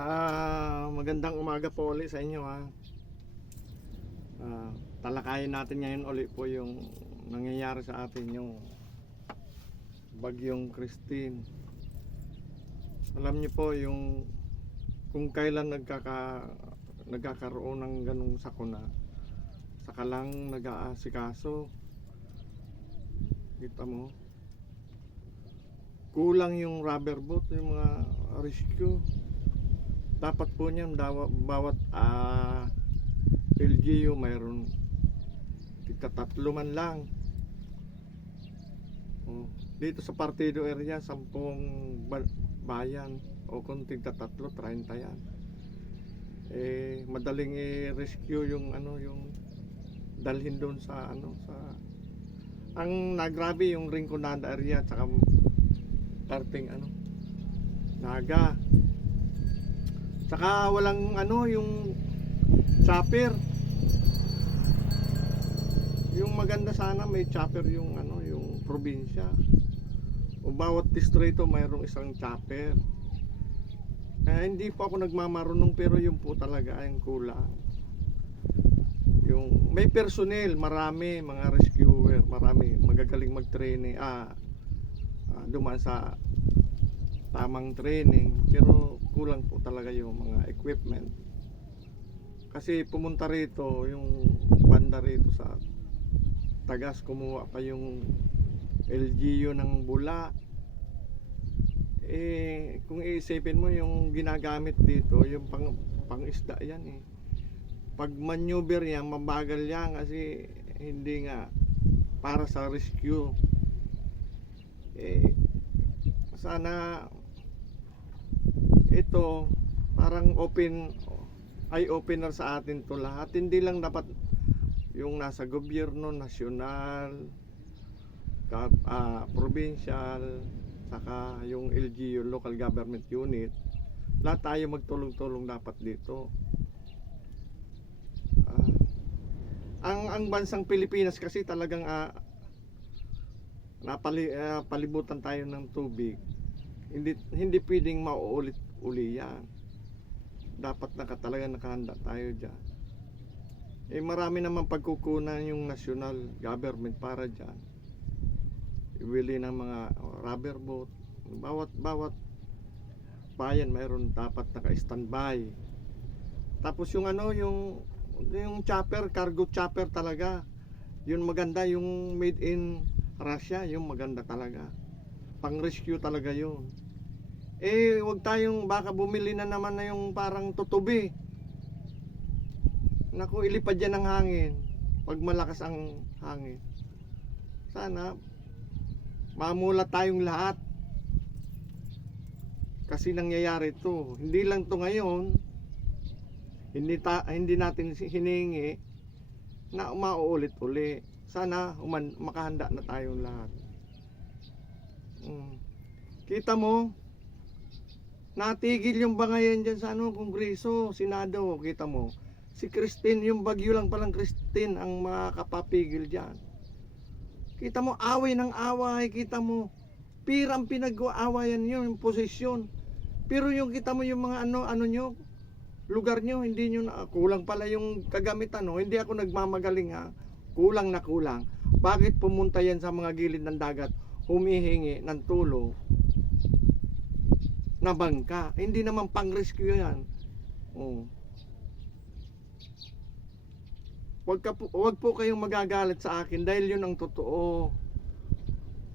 Magandang umaga po ulit sa inyo ha. Talakayin natin ngayon ulit po yung nangyayari sa atin, yung bagyong Christine. Alam niyo po yung kung kailan nagkakaroon ng ganung sakuna, saka lang nag-aasikaso. Kita mo, kulang yung rubber boat, yung mga rescue. Dapat po niyan bawat LGU mayroon tatlo man lang. Dito sa Partido area 10 bayan o kung tatlo 30 yan. Madaling i-rescue yung yung dalhin doon sa sa ang nagrabe yung Rinconada area tsaka parting Naga. Saka walang yung chopper. Yung maganda sana may chopper yung yung probinsya. O bawat distrito mayroong isang chopper. Hindi po ako nagmamarunong pero yun po talaga ang kulang. Yung may personnel, marami mga rescuer, marami magagaling mag-training, dumaan sa tamang training, pero kulang po talaga yung mga equipment. Kasi pumunta rito yung banda rito sa Tagas, kumuha pa yung LGU ng bula. Kung iisipin mo yung ginagamit dito, yung pang isda yan pag maneuver yan, mabagal yan kasi hindi nga para sa rescue. Sana ito parang eye opener sa atin to lahat. Hindi lang dapat yung nasa gobyerno, nasyonal, provincial, saka yung LGU, local government unit. Lahat tayo magtulong-tulong dapat dito. Ang bansang Pilipinas kasi talagang palibutan tayo ng tubig. Hindi pwedeng mauulit-uli yan. Dapat talaga nakahanda tayo dyan. Marami naman pagkukunan yung national government para dyan. Ibili ng mga rubber boat. Bawat bayan mayroon dapat naka-standby. Tapos yung yung chopper, cargo chopper talaga. Yun maganda, yung made in Russia, yung maganda talaga. Pang-rescue talaga yun. Wag tayong baka bumili na naman na yung parang tutubi. Naku, ilipad yan ng hangin pag malakas ang hangin. Sana mamula tayong lahat. Kasi nangyayari to. Hindi lang to ngayon. Hindi natin hiningi na mauulit-uli. Sana makahanda na tayong lahat. Kita mo, natigil yung bangayan dyan sa Kongreso, Senado. Kita mo, si Christine, yung bagyo lang palang Christine ang makakapapigil dyan. Kita mo, away ng away. Kita mo, pirang pinag-aawayan nyo yung posisyon. Pero yung kita mo yung mga nyo, lugar nyo, hindi nyo na, kulang pala yung kagamitan. Hindi ako nagmamagaling kulang na kulang. Bakit pumunta yan sa mga gilid ng dagat, humihingi ng tulong na bangka? Hindi naman pang-rescue yan. Wag po kayong magagalit sa akin dahil yun ang totoo.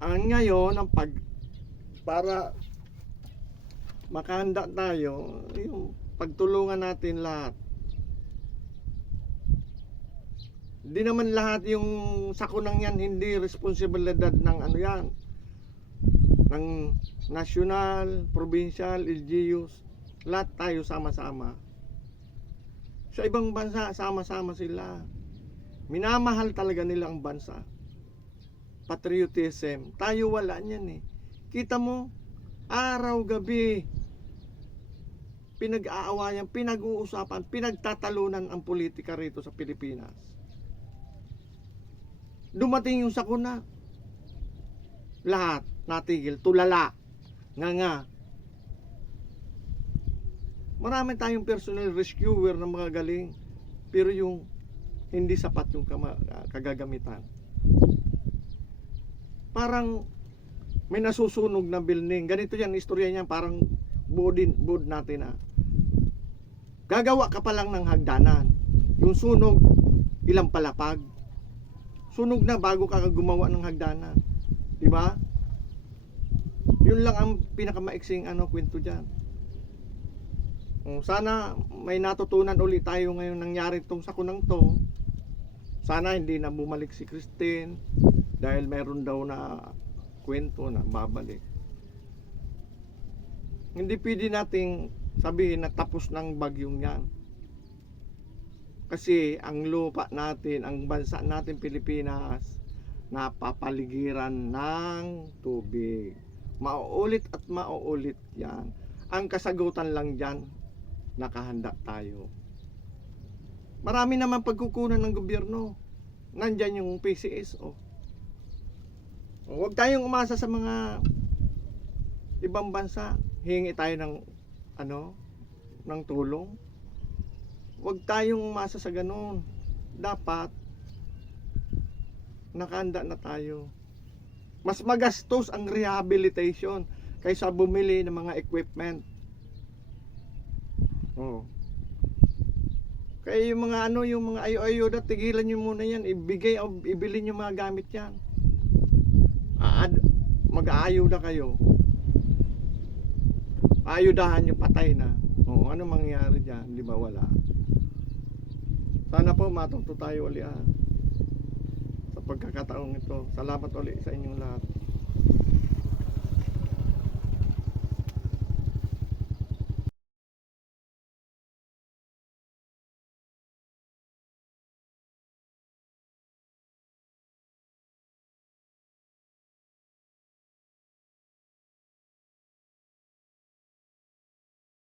Ngayon, para makahanda tayo, yung pagtulungan natin lahat. Hindi naman lahat yung sakunang yan, hindi responsibilidad ng yan, ng national, provincial, LGUs. Lahat tayo sama-sama. Sa ibang bansa, sama-sama sila. Minamahal talaga nila ang bansa. Patriotism. Tayo wala niyan Kita mo, araw-gabi pinag-aawayan, pinag-uusapan, pinagtatalunan ang politika rito sa Pilipinas. Dumating yung sakuna, lahat natigil, tulala, nga. Marami tayong personal rescuer na mga galing. Pero yung hindi sapat yung kagagamitan. Parang may nasusunog na building. Ganito yan, istorya niya, parang board natin Gagawa ka pa lang ng hagdanan. Yung sunog, ilang palapag. Sunog na bago ka gumawa ng hagdanan. Di ba? Yun lang ang pinakamaiksing kwento diyan. Sana may natutunan ulit tayo ngayon nangyari tong sakunang to. Sana hindi na bumalik si Christine dahil meron daw na kwento na babalik. Hindi pwede nating sabihin na tapos ng bagyong yan. Kasi ang lupa natin, ang bansa natin Pilipinas, napapaligiran ng tubig. Mauulit at mauulit yan. Ang kasagutan lang dyan, nakahanda tayo. Marami naman pagkukunan ng gobyerno. Nandyan yung PCSO. Huwag tayong umasa sa mga ibang bansa. Hingi tayo ng ng tulong. Huwag tayong umasa sa ganun. Dapat nakahanda na tayo. Mas magastos ang rehabilitation kaysa bumili ng mga equipment. Kaya yung mga yung mga ayo-ayuda, tigilan nyo muna yan. Ibili nyo mga gamit yan. Mag-aayuda kayo. Ayudahan nyo, patay na. Ano mangyayari dyan? Di ba wala? Sana po matuto tayo ulit sa pagkakataong ito. Salamat ulit sa inyong lahat.